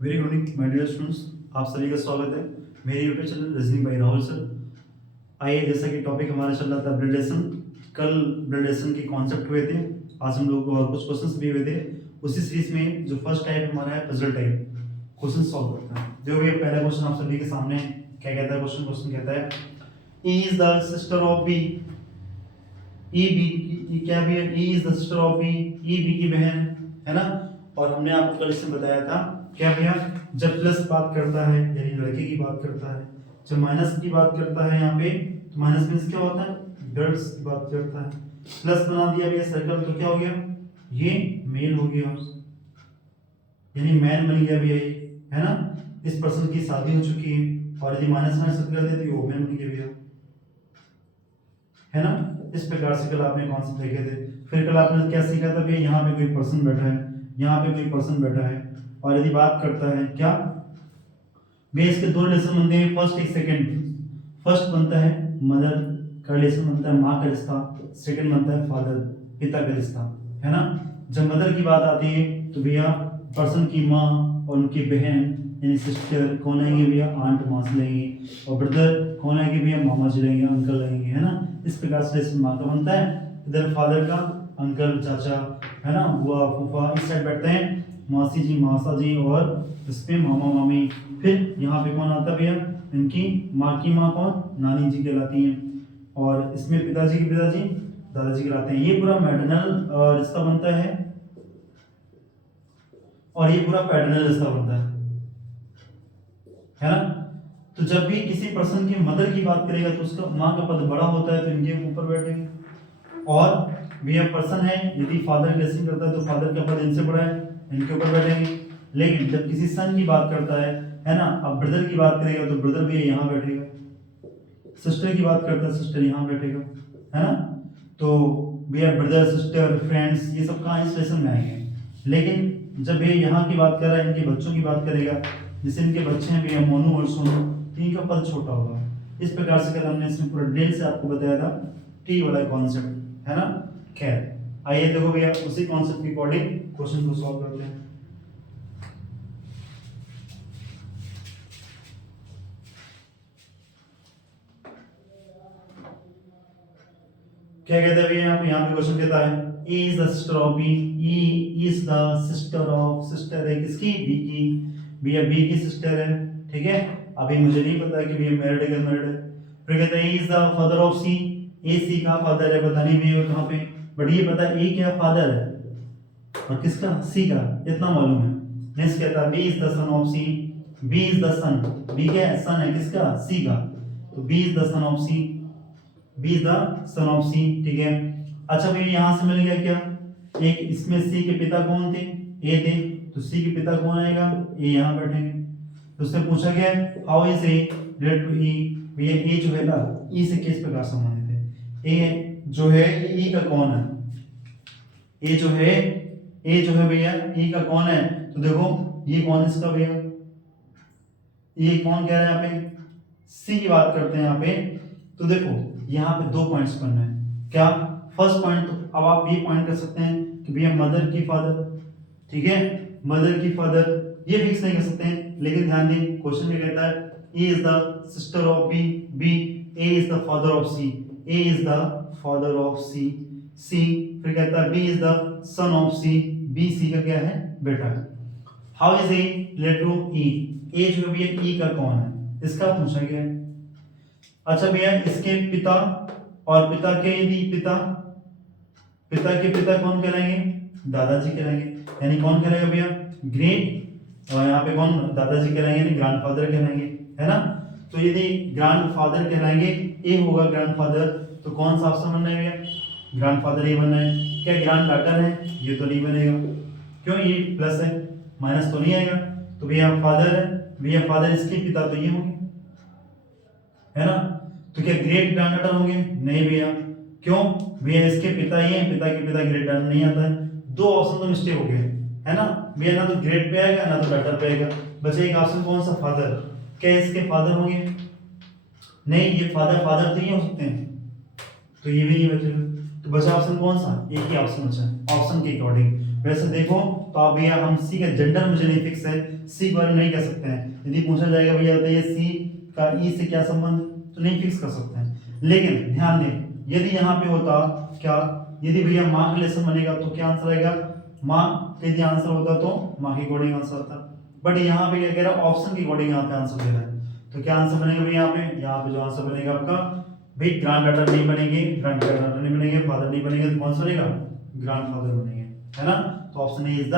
Very good evening my dear students, आप सभी का स्वागत है मेरे YouTube channel reasoning by Rahul sir. आइए, जैसा कि टॉपिक हमारा चल रहा था ब्लड रिलेशन, कल ब्लड रिलेशन के कॉन्सेप्ट हुए थे, आज हम लोग कुछ क्वेश्चंस भी हुए थे। उसी सीरीज में जो फर्स्ट टाइप हमारा है पजल टाइप, क्वेश्चन सॉल्व करते हैं। जो भी पहला क्वेश्चन आप सभी के सामने क्या कहता है, क्वेश्चन कहता है E is the sister of B. E B क्या भी है, E is the sister of B, E B की बहन है ना। और हमने आपको कल इससे बताया था क्या भैया, जब प्लस बात करता है यानी लड़के की बात करता है, जब माइनस की बात करता है यहाँ पे तो माइनस मींस क्या होता है, गर्ल्स की बात करता है। प्लस बना दिया भैया सर्कल तो क्या हो गया, ये मेल हो गया यानी मैन बन गया भैया ये, है ना। इस पर्सन की शादी हो चुकी है और यदि माइनस माइनस कर देते वो मैन बन गया भैया, है ना। इस प्रकार से कल आपने कॉन्सेप्ट देखे थे। फिर कल आपने क्या सीखा था भैया, यहाँ पे कोई पर्सन बैठा है, यहाँ पे कोई पर्सन बैठा है और यदि बात करता है क्या भैया, इसके दो रिलेशन बनते हैं, फर्स्ट एक सेकंड। फर्स्ट बनता है मदर का रिलेशन बनता है, माँ का रिश्ता। सेकंड बनता है फादर, पिता का रिश्ता, है ना। जब मदर की बात आती है तो भैया पर्सन की माँ और उनकी बहन यानी सिस्टर कौन आएंगे भैया, आंट मासी लेंगे। और ब्रदर कौन आएंगे भैया, मामा जी लेंगे, अंकल लेंगे, है ना। इस प्रकार से रिलेशन माँ का बनता है। इधर फादर का अंकल चाचा, है ना, बुआ फूफा, इस साइड बैठते हैं मासी जी मासा जी और इसमें मामा मामी। फिर यहाँ पे कौन आता है भैया, इनकी माँ की माँ कौन, नानी जी कहलाती हैं। और इसमें पिताजी के पिताजी दादाजी कहलाते हैं। ये पूरा मैटरनल रिश्ता बनता है और ये पूरा पैटर्नल रिश्ता बनता है ना। तो जब भी किसी पर्सन की मदर की बात करेगा तो उसका माँ का पद बड़ा होता है तो इनके ऊपर बैठेंगे। और भैया पर्सन है यदि फादर ब्लेसिंग करता है तो फादर का पद इनसे बड़ा है, इनके ऊपर बैठेंगे। लेकिन जब किसी सन की बात करता है ना, अब ब्रदर की बात करेगा तो ब्रदर भी यहाँ बैठेगा। सिस्टर की बात करता है सिस्टर यहाँ बैठेगा, है ना। तो भैया ब्रदर सिस्टर फ्रेंड्स ये सब कहाँ इस लेसन में आएंगे। लेकिन जब ये यहाँ की बात कर रहा है, इनके बच्चों की बात करेगा, जैसे इनके बच्चे हैं भैया मोनू और सोनू, तो इनका पद छोटा होगा। इस प्रकार से कल हमने इसमें पूरा डिटेल से आपको बताया था टी वाला कॉन्सेप्ट, है ना। खैर आइए देखो भैया उसी कॉन्सेप्ट के अकॉर्डिंग क्वेश्चन को सॉल्व करते हैं। क्या कहते हैं भैया, यहाँ पे क्वेश्चन कहता है E is the sister of B, E is the sister of, sister है किसकी, B की। भैया B की सिस्टर है, ठीक है। अभी मुझे नहीं पता कि भैया मैरिड है मैरिड है। फिर कहते हैं E is the father of C, A C का फादर है, पता नहीं भैया कहाँ पे, बट ये पता है A क्या फादर है और किसका, C का, इतना मालूम है। नेक्स्ट कहता है B is the son of C, B is the son, B क्या है, सन है किसका, C का, तो B is the son of C, B is the son of C, ठीक है। अच्छा भैया यहाँ से मिल गया क्या, एक इसमें C के पिता कौन थे, A थे, तो C के पिता कौन आएगा, A यहाँ बैठेंगे। तो उससे पूछा गया how is A related to E, भैया A जो है ना E से किस प्रकार संबंधित है। A जो है E का कौन है, A जो है भैया E का कौन है, तो देखो ये कौन है इसका भैया, ये कौन कह रहा है यहाँ पे, C की बात करते हैं यहाँ पे। तो देखो यहाँ पे दो पॉइंट्स बनना है, क्या फर्स्ट पॉइंट, तो अब आप ये पॉइंट कर सकते हैं कि भैया मदर की फादर, ठीक है, मदर की फादर, ये फिक्स नहीं कर सकते हैं। लेकिन ध्यान दें क्वेश्चन में कहता है A is the sister of B, B A is the father of C, A is the father of C, C फिर कहता है B is the son of C, B C का क्या है, बेटा है। How is A related to E, A जो है भैया ई का कौन है, इसका पूछा गया है। अच्छा भैया इसके पिता और पिता के यदि पिता के पिता कौन कहलाएंगे, दादाजी कहलाएंगे, यानी कौन कहलाएगा भैया, ग्रेट, और यहाँ पे कौन दादाजी कहलाएंगे यानी ग्रैंडफादर कहलाएंगे, है ना। तो यदि ग्रैंडफादर कहलाएंगे, ए होगा ग्रैंडफादर, तो कौन सा ऑप्शन बनना है भैया, ग्रैंडफादर ये बनना है। क्या ग्रैंड डॉटर है, ये तो नहीं बनेगा, क्यों, ये प्लस है, माइनस तो नहीं आएगा। तो भैया फादर है, भैया फादर इसके पिता तो ये होंगे, है ना। तो क्या ग्रेट ग्रैंडडॉटर होंगे, नहीं भैया, क्यों भैया इसके पिता ही हैं, पिता के पिता ग्रेट डॉटर नहीं आता है। दो ऑप्शन तो मिस्टेक हो गए, है ना भैया, ना तो ग्रेट पे आएगा ना तो डॉटर पे आएगा, बचे एक ऑप्शन कौन सा, फादर। क्या इसके फादर होंगे, नहीं, ये फादर फादर तो ही हो सकते हैं, तो ये भी नहीं बचेगा। तो बचा ऑप्शन कौन सा, एक ही ऑप्शन बचा ऑप्शन के अकॉर्डिंग। वैसे देखो तो तो आप भैया हम सी का जेंडर मुझे नहीं फिक्स है, सी के बारे में नहीं कह सकते हैं। यदि पूछा जाएगा भैया बताइए सी का ई से क्या संबंध, तो नहीं फिक्स कर सकते हैं। लेकिन ध्यान दें यदि यहाँ पे होता क्या, यदि भैया माँ का रिलेशन बनेगा तो क्या आंसर आएगा, माँ का यदि आंसर होता तो माँ के अकॉर्डिंग आंसर था। बट यहाँ पे क्या कह रहा है, ऑप्शन के अकॉर्डिंग यहाँ पे आंसर दे रहा है। तो क्या आंसर बनेगा भैया यहाँ पे जो आंसर बनेगा आपका भाई ग्रैंड डाटर नहीं बनेंगे, ग्रैंड डाटर नहीं बनेंगे, फादर नहीं बनेंगे, तो कौन सा बनेगा, ग्रैंडफादर बनेंगे, है ना। तो option A is the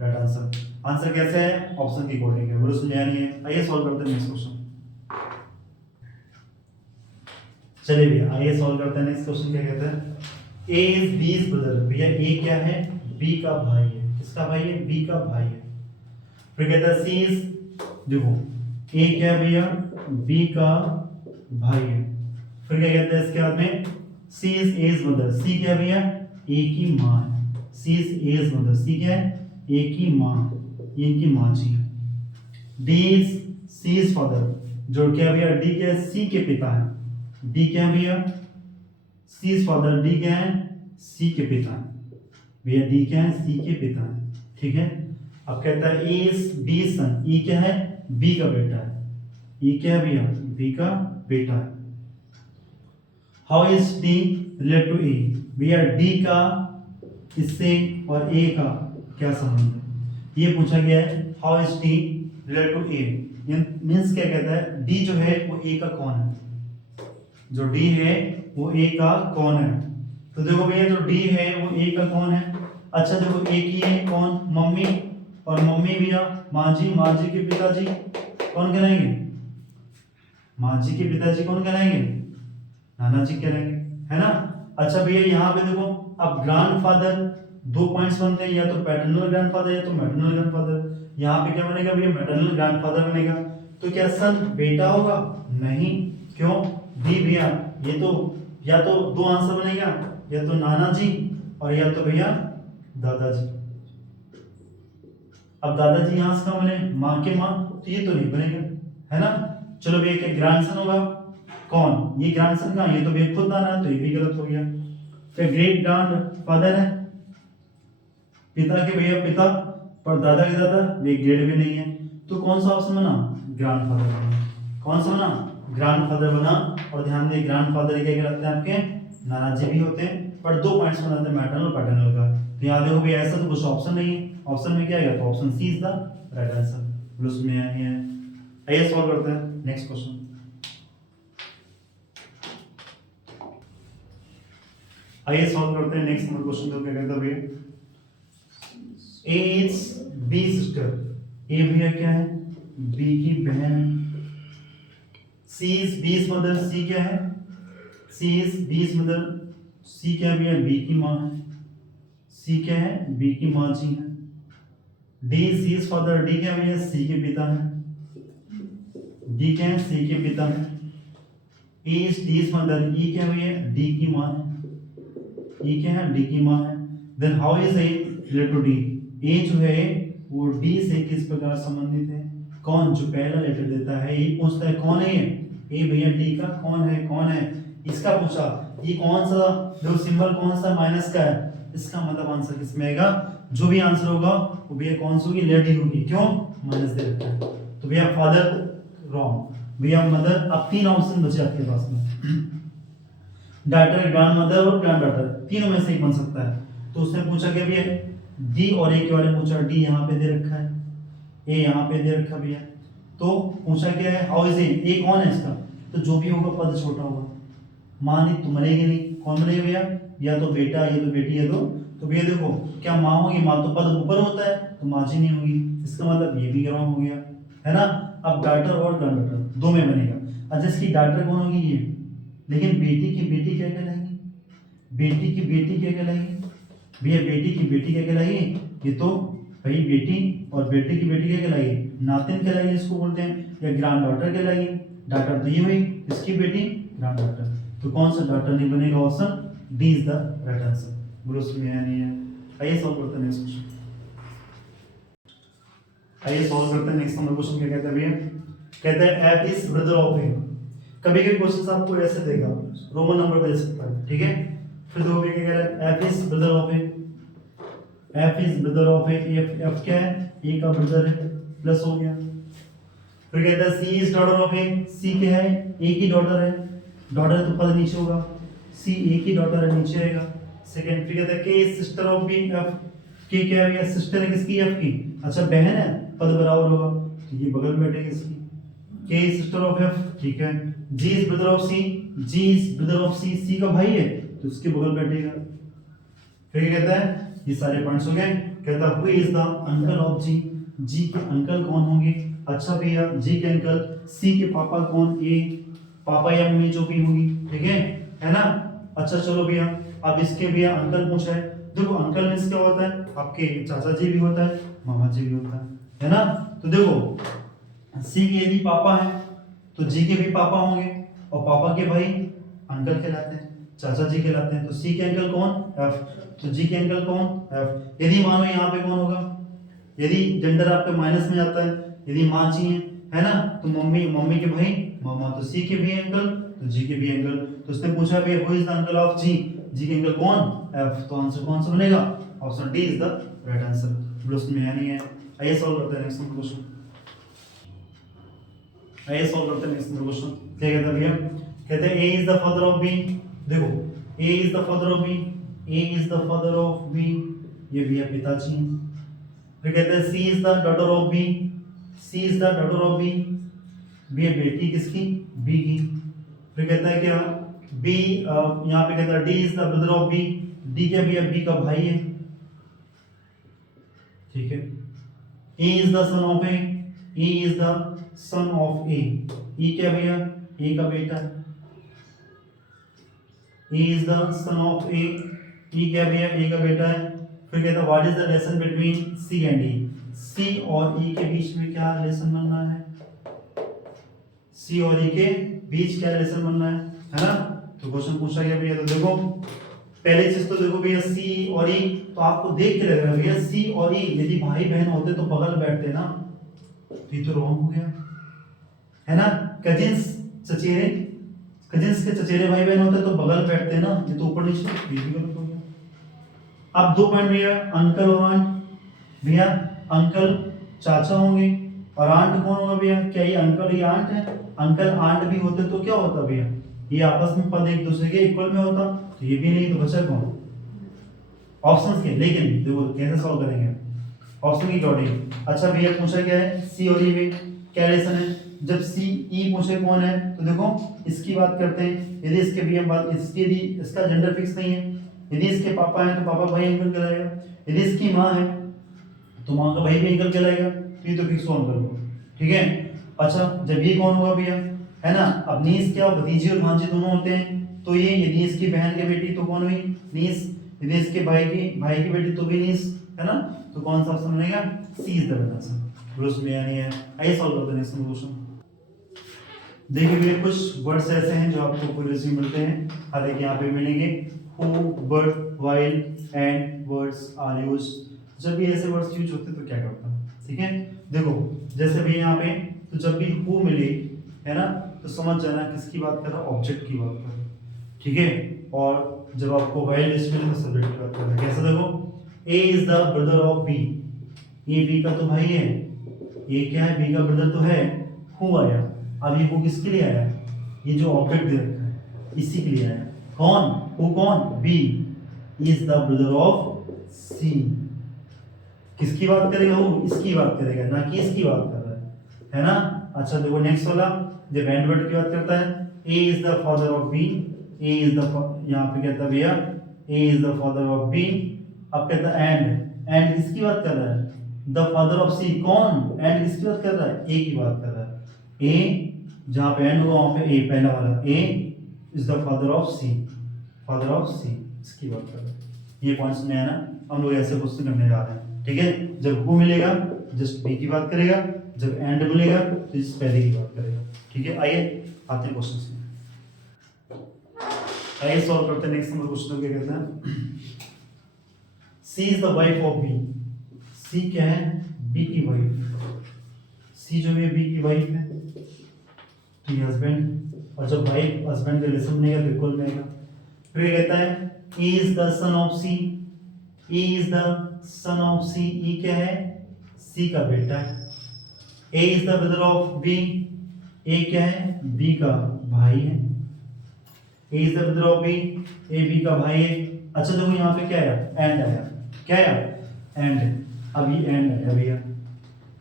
right answer. Answer कैसे है, ऑप्शन के अकॉर्डिंग है, बोलो समझ नहीं है। आइए सॉल्व करते हैं नेक्स्ट क्वेश्चन। चलिए भैया आइए सॉल्व करते हैं नेक्स्ट क्वेश्चन। क्या कहते हैं, A is B is brother. भैया ए क्या है, बी का भाई है। किसका भाई है, बी का भाई है। फिर कहता है सी इज, देखो ए क्या है भैया, बी का भाई है। फिर क्या कहते हैं इसके बाद में, सी इज एज मदर। सी क्या है भैया, ए की माँ है। सी इज एज मदर, सी क्या है, ए की माँ, ये इनकी माँ जी है। D is C is father, जो क्या है भैया, डी क्या है, सी के पिता है। डी क्या है भैया, सी इज फादर, डी क्या है, सी के पिता है भैया, डी क्या है, सी के पिता है, ठीक है। अब कहता है ए इज बी सन। ई क्या है, बी का बेटा है। ई क्या है भैया, बी का बेटा है। How is D relate to A. भैया डी का इससे और ए का क्या संबंध है, ये पूछा गया है। How is D relate to A, means क्या कहता है, डी जो है वो ए का कौन है, जो डी है वो ए का कौन है। तो देखो भैया जो डी है वो ए का कौन है। अच्छा देखो ए की है कौन, मम्मी, और मम्मी भैया माँ जी, माँ जी के पिताजी कौन कहलाएंगे, माँ जी के पिताजी कौन कहलाएंगे, नाना जी कहलाएंगे, है ना। अच्छा भैया यहाँ पे देखो, अब ग्रैंडफादर दो पॉइंट्स बनते हैं, या तो पैटर्नल ग्रैंडफादर या तो मैटरनल ग्रैंडफादर। यहाँ पे क्या बनेगा भैया, मैटरनल ग्रैंडफादर बनेगा। तो क्या सन बेटा होगा, नहीं, क्यों, डी भैया ये तो या तो दो आंसर बनेगा, या तो नाना जी और या तो भैया दादाजी। अब दादाजी यहाँ से कहाँ बने, माँ के माँ, तो ये तो नहीं बनेगा, है ना। चलो भैया क्या ग्रैंडसन होगा, कौन, ये ग्रैंडसन का, ये तो भैया खुद नाना है, तो ये भी गलत हो गया। फिर ग्रेट ग्रैंड फादर है, पिता के भैया पिता, पर दादा के दादा, ये ग्रेट भी नहीं है, तो कौन सा ऑप्शन बना, ग्रैंडफादर बना। कौन सा बना, ग्रैंडफादर बना। और ध्यान दिए ग्रैंडफादर क्या कहलाते हैं आपके, नाना जी भी होते हैं, पर दो पॉइंट्स बनाते हैं मैटरनल और पैटर्नल का। तो यहाँ देखो भैया ऐसा तो कुछ ऑप्शन नहीं है, ऑप्शन में क्या आएगा, तो option C is the right answer. बोलो उसमें नहीं है। आइए सॉल्व करते हैं नेक्स्ट क्वेश्चन। आइए सॉल्व करते हैं नेक्स्ट नंबर क्वेश्चन। तो क्या कहता है भैया, ए इज बी सिस्टर। ए भैया क्या है, बी की बहन। सी इज बी इज मदर। सी क्या है, सी इज बी इज मदर। सी क्या है भैया, बी की माँ है। सी क्या है, बी की माँ जी है। D C is father. D क्या है भैया, सी के पिता है। डी क्या है, सी के पिता है। A is D is mother. ई क्या है भैया, डी की माँ है। ई क्या है, डी की माँ है। Then how is A related to D. A जो है वो डी से किस प्रकार संबंधित है, कौन, जो पहला लेटर देता है, ये पूछता है कौन है ये, ए भैया डी का कौन है, कौन है, इसका पूछा। ये कौन सा, जो सिंबल कौन सा माइनस का है, इसका मतलब आंसर किसमें आएगा, जो भी आंसर होगा वो भैया कौन सी होगी, लेडी होगी, क्यों, माइनस दे रखा है। तो भैया फादर रॉन्ग, भैया मदर। अब तीन ऑप्शन बचे आपके पास में, डॉटर, ग्रैंड मदर और ग्रैंड डॉटर, तीनों में से एक बन सकता है। तो उसने पूछा कि भैया डी और ए के बारे में पूछा, डी यहाँ पे दे रखा है, ए यहाँ पे दे रखा भैया। तो पूछा क्या है, हाउ इज ए कौन है इसका, तो जो भी होगा पद छोटा होगा, माँ नहीं तो बनेगी नहीं, कौन बनेगी भैया, या तो बेटा या तो बेटी है। तो भैया देखो क्या माँ होगी, माँ तो पद ऊपर होता है, तो माँ जी नहीं होगी, इसका मतलब ये भी रॉन्ग हो गया, है ना। अब डॉटर और ग्रैंड डॉटर दो में बनेगा। अच्छा इसकी डॉटर कौन होगी, ये, लेकिन बेटी की बेटी क्या कहलाएगी, बेटी की बेटी क्या कहलाएगी भैया, बेटी की बेटी क्या कहलाएगी, ये तो भाई बेटी, और बेटे की बेटी क्या कहलाएगी, नातिन कहलाएगी, इसको बोलते हैं, या ग्रैंड डॉटर कहलाएगी। डॉटर तो ये हुई, इसकी बेटी ग्रैंड डॉटर, तो कौन सा डॉटर नहीं बनेगा, option D is the right answer. बोलो उसमें नहीं है। आइए सॉल्व करते हैं नेक्स्ट क्वेश्चन। आइए सॉल्व करते हैं नेक्स्ट नंबर क्वेश्चन। क्या कहते हैं भैया, कहते हैं एफ इज ब्रदर ऑफ ए। कभी कभी क्वेश्चन आपको ऐसे देगा, रोमन नंबर दे सकता है, ठीक है। फिर दो क्या कह रहा है, F is brother of A. F is brother of A, F क्या है, ए का ब्रदर है, प्लस हो गया। फिर कहता है सी इज डॉटर ऑफ ए, सी क्या है, ए की डॉटर है, डॉटर है तो पद नीचे होगा, सी ए की डॉटर है, नीचे आएगा। सेकंड फिर कहता है K is sister of B, F K क्या है, सिस्टर है किसकी, एफ की, अच्छा बहन है, पद बराबर होगा तो ये बगल में बैठेगी इसकी, के इज सिस्टर ऑफ एफ, ठीक है। G is brother of C, G is brother of C, C का भाई है तो उसके बगल बैठेगा। फिर क्या कहता है, ये सारे पॉइंट्स हो गए। कहता है who is the uncle of G, G के अंकल कौन होंगे, अच्छा भैया जी के अंकल, सी के पापा कौन, ए पापा या मम्मी जो भी होगी, ठीक है ना। अच्छा चलो भैया, अब इसके भैया अंकल पूछा है, देखो अंकल मींस क्या होता है, आपके चाचा जी भी होता है, मामा जी भी होता है ना। तो देखो सी के यदि पापा है तो जी के भी पापा होंगे, और पापा के भाई अंकल कहलाते हैं, चाचा जी कहलाते हैं। तो सी के अंकल कौन, एफ, तो जी के अंकल कौन, एफ। यदि मानो यहाँ पे कौन होगा, यदि जेंडर आपके माइनस में आता है, यदि माँ जी है ना, तो मम्मी, मम्मी के भाई मामा, तो सी के भी अंकल तो जी के भी अंकल। तो उसने पूछा भाई who is the uncle of G, G के अंकल कौन, एफ, तो आंसर कौन सा बनेगा, option D is the right answer. बोलो उसमें है नहीं है। आइए सॉल्व करते हैं नेक्स्ट क्वेश्चन, आइए सॉल्व करते हैं नेक्स्ट क्वेश्चन। क्या कहता है भैया, कहते हैं A is the father of B, देखो A is the father of B, A is the father of B, ये भैया पिताजी हैं। फिर कहते हैं C is the daughter of B, C is the daughter of B, B है बेटी किसकी, बी की। फिर कहता है क्या, बी यहाँ पे कहता है D is the brother of B, D क्या भैया बी का भाई है, ठीक है। A is the son of A, A is the son of A, A क्या भैया ए का बेटा है, A is the son of A, A क्या भैया ए का बेटा है। फिर कहता है what is the relation between C and E, C और ई के बीच में क्या रिलेशन बनना है, सी और ई के बीच क्या रिलेशन बनना है ना। तो क्वेश्चन पूछा गया भैया, तो देखो पहले चीज तो देखो भैया सी और ई, तो आपको देख के लग रहा है भैया सी और ई यदि भाई बहन होते तो बगल बैठते ना, तो ये तो रॉन्ग हो गया है ना। कजिन्स चचेरे, कजिन्स के चचेरे भाई बहन होते तो बगल बैठते ना, ये तो ऊपर नीचे, ये भी गलत हो गया। अब दो पॉइंट भैया अंकल और आंट, भैया अंकल चाचा होंगे और आंट कौन होगा भैया, क्या ये अंकल ये आंट है, अंकल आंट भी होते तो क्या होता भैया, ये आपस में पद एक दूसरे के इक्वल में होता, तो ये भी नहीं, तो बचा कौन, ऑप्शंस के। लेकिन देखो कैसे सॉल्व करेंगे, ऑप्शन की अकॉर्डिंग। अच्छा भैया पूछा क्या है, सी और ई में क्या रिलेशन है, जब सी ई पूछे कौन है, तो देखो इसकी बात करते हैं, यदि इसके भी हम बात, इसके यदि इसका जेंडर फिक्स नहीं है, यदि इसके पापा है तो पापा भाई अंकल कहलाएगा, यदि इसकी माँ है तो माँ का भाई भी अंकल कहलाएगा, तो ये तो फिक्स ऑन कर लो, ठीक है। अच्छा जब ये कौन होगा भैया, है ना, अब नीस क्या भतीजी और भांजी दोनों होते हैं, तो ये यदि इसकी बहन की बेटी तो कौन हुई, नीस, यदि इसके भाई की बेटी तो भी नीस, है ना। तो कौन सा ऑप्शन बनेगा, C is the right answer. Rules में नहीं है। आइए सॉल्व करते हैं नेक्स्ट क्वेश्चन। देखिए भैया कुछ वर्ड्स ऐसे हैं जो आपको पुलिस में मिलते हैं, हालांकि यहाँ पे मिलेंगे who, but, while, and words are use. जब भी ऐसे वर्ड्स यूज होते हैं तो क्या करता है, ठीक है। देखो जैसे भी यहाँ पे, तो जब भी हु मिले, है ना, तो समझ जाना किसकी बात कर रहा है, ऑब्जेक्ट की बात कर रहा है, ठीक है। और जब आपको व्हाइल लिस्ट मिले तो सब्जेक्ट की बात कर रहा है। कैसे देखो, A is the brother of B, A B का तो भाई है, ए क्या है बी का ब्रदर तो है, हु आया, अब ये हु किसके लिए आया, ये जो ऑब्जेक्ट दे रखा है इसी के लिए आया, कौन, हु कौन, B is the brother of C, किसकी बात करेगा, हु इसकी बात करेगा, ना कि इसकी बात कर रहा है ना। अच्छा देखो नेक्स्ट वाला, जब एंड वर्ड की बात करता है, A is the father of B, A is the, यहाँ पे कहता है भैया A is the father of B, अब कहता है एंड किसकी बात कर रहा है, द फादर ऑफ सी, कौन, एंड किसकी बात कर रहा है, ए की बात कर रहा है, ए जहाँ पे एंड होगा वहाँ पे ए, पहला वाला A is the father of C, father of C इसकी बात कर रहा है। ये पॉइंट्स में है ना, हम लोग ऐसे क्वेश्चन करने जा रहे हैं, ठीक है। जब हु मिलेगा जस्ट बी की बात करेगा, जब एंड मिलेगा तो इस पहले की बात करेगा, ठीक है। आइए आते हैं क्वेश्चंस में, आइए सॉल्व करते हैं नेक्स्ट नंबर क्वेश्चन। क्या कहते हैं, C is the wife of B, C क्या है, बी की वाइफ, सी जो है बी की वाइफ है, तो ये हस्बैंड, और जब वाइफ हस्बैंड का रिलेशन बनेगा तो इक्वल बनेगा। फिर कहता है A is the son of C, A is the son of C, E क्या है, सी का बेटा है। A is the brother of B, A क्या है, बी का भाई है। A is the brother of B, A B का भाई है। अच्छा देखो यहाँ पे क्या आया, एंड आया, क्या आया, एंड। अब ये एंड आया भैया,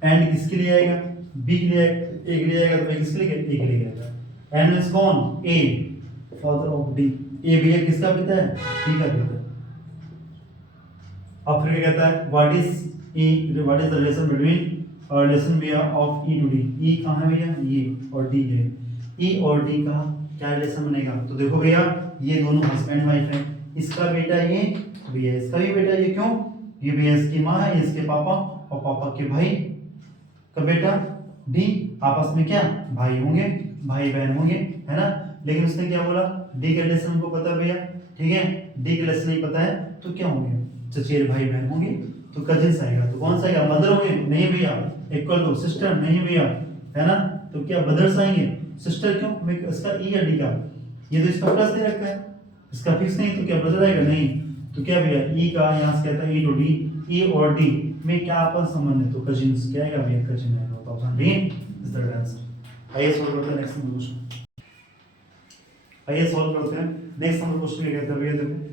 एंड किसके लिए आएगा, बी के लिए, ए के लिए आएगा, तो किसके लिए, ए के लिए आएगा। एंड इज कौन, ए, फादर ऑफ डी। ए भैया किसका पिता है, डी का पिता है। अब फिर क्या कहता है, what is E, what is the relation between relation भैया ऑफ ई टू डी। ई कहाँ है भैया, ये, और डी है। ई और डी का क्या रिलेशन बनेगा, तो देखो भैया ये दोनों हस्बैंड वाइफ है। इसका बेटा ये भैया, इसका भी बेटा ये, क्यों, ये भैया इसकी माँ है, इसके पापा, और पापा के भाई का बेटा डी, आपस में क्या भाई होंगे, भाई बहन होंगे, है ना। लेकिन उसने क्या बोला, डी के रिलेशन को पता है भैया, ठीक है, डी के रिलेशन नहीं पता है तो क्या होंगे, चचेरे भाई बहन होंगे, तो कजिन्स आएगा। तो कौन सा आएगा, मदर होंगे, नहीं भैया, इक्वल टू सिस्टर, नहीं भैया, है ना। तो क्या ब्रदर्स आएंगे, सिस्टर, क्यों, इसका ई या डी का, ये तो इसका प्लस दे रखा है, इसका फिक्स नहीं, तो क्या ब्रदर आएगा, नहीं। तो क्या भैया ई का यहाँ से कहता है ई टू डी, ई और डी में क्या आपस संबंध है, तो कजिन्स, क्या आएगा भैया, कजिन आएगा। तो option D is the right answer. आइए सॉल्व करते हैं नेक्स्ट नंबर क्वेश्चन। आइए सॉल्व करते हैं नेक्स्ट नंबर क्वेश्चन। क्या कहता है भैया, देखो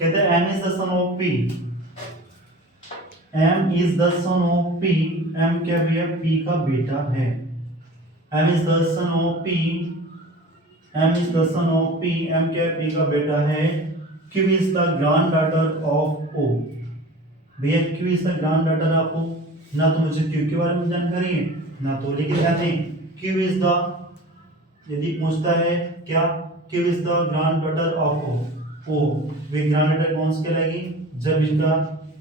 कहते हैं m is the son of p, m is the son of p, m क्या भैया, p का बेटा है। m is the son of p, m is the son of p, m क्या p का बेटा है। q is the grand daughter of o, भैया q is the grand daughter of o, ना तो मुझे q के बारे में जानकारी है ना तो, लेकिन कहते हैं q इज द, यदि पूछता है क्या, q is the grand daughter of o, way grand daughter कौन सी कहलाएगी, जब इनका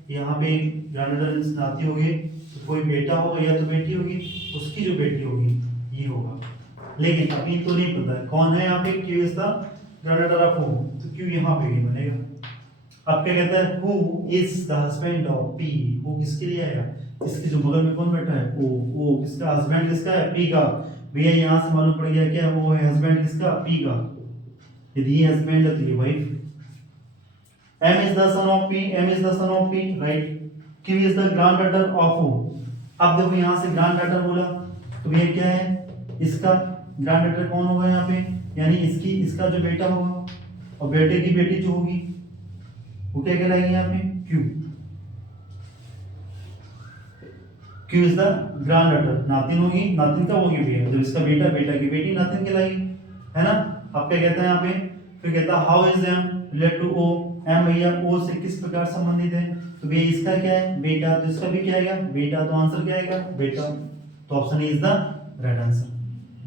यहाँ पे ग्रैंड डॉटर नाती होगी तो कोई बेटा होगा या तो बेटी होगी, उसकी जो बेटी होगी ये होगा। लेकिन अभी तो नहीं पता है कौन है यहाँ पे, q is the grand daughter of o, तो q यहाँ पे ही बनेगा। अब क्या कहता है, who is the husband of p, who किसके लिए आएगा, इसके जो बगल में कौन बैठा है, o किसका हस्बैंड, किसका है, p का। भैया यहाँ से मालूम पड़ गया क्या, वो है हस्बैंड किसका, p का। यदि ये हस्बैंड है तो ये wife. m is the son of p, m is the son of p, right। q is the granddaughter of o। अब देखो यहाँ से granddaughter बोला तो ये क्या है, इसका granddaughter कौन होगा यहाँ पे, यानी इसकी, इसका जो बेटा होगा, और बेटे की बेटी जो होगी वो क्या कहलाएगी यहाँ पे, q। q is the granddaughter, नातिन होगी, नातिन कब होगी भैया, जब इसका बेटा, बेटा की बेटी नातिन कहलाएगी, है ना। अब क्या कहता है यहाँ पे, फिर कहता है how is m related to o, m भैया o से किस प्रकार संबंधित है, तो भैया इसका क्या है, बेटा, तो इसका भी क्या आएगा, बेटा, तो आंसर क्या आएगा, बेटा। तो option is the right answer.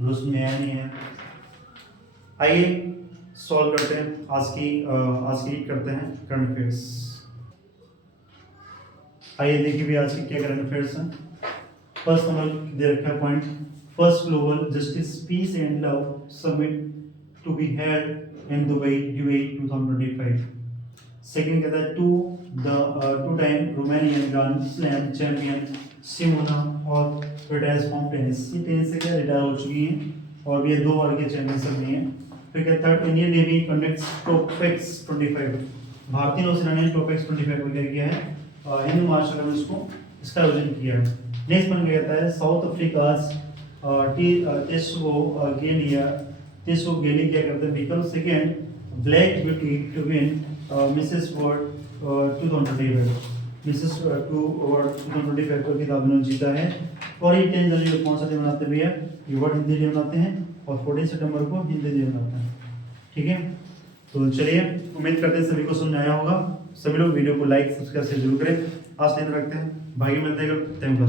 दोस्तों में आया नहीं है। आइए सॉल्व करते हैं आज की करते हैं करंट अफेयर्स। आइए देखिए भी आज की क्या करंट अफेयर्स हैं। फर्स्ट नंबर दे रखा है point, first global justice peace and love summit to be held in Dubai UAE 2025। Second कहता है two time Romanian grand slam champion Simona और रिटायर्स फ्रॉम टेनिस, ये टेनिस से क्या रिटायर हो चुकी हैं और ये 2 बार के चैंपियनशिप भी हैं। फिर कहता है इंडियन नेवी कंडक्ट्स टोपेक्स 25, भारतीय नौसेना ने टोपेक्स 25 को क्या किया है, हिंद महासागर में इसका आयोजन किया है। नेक्स्ट पॉइंट कहता है साउथ अफ्रीकाज टेसो गेली क्या करते हैं, become second black beauty to win Mrs World 2025, Mrs World 2025 को खिताब उन्होंने जीता है। और ये 10 जनवरी को कौन सा डे मनाते हैं भैया, ये वर्ल्ड हिंदी डे मनाते हैं, और 14 सितंबर को हिंदी डे मनाते हैं। ठीक है, तो चलिए उम्मीद करते हैं सभी को समझ आया होगा। सभी लोग वीडियो को लाइक सब्सक्राइब से जरूर करें। आज दिन रखते हैं, भाग्य मिलते हैं, थैंक यू।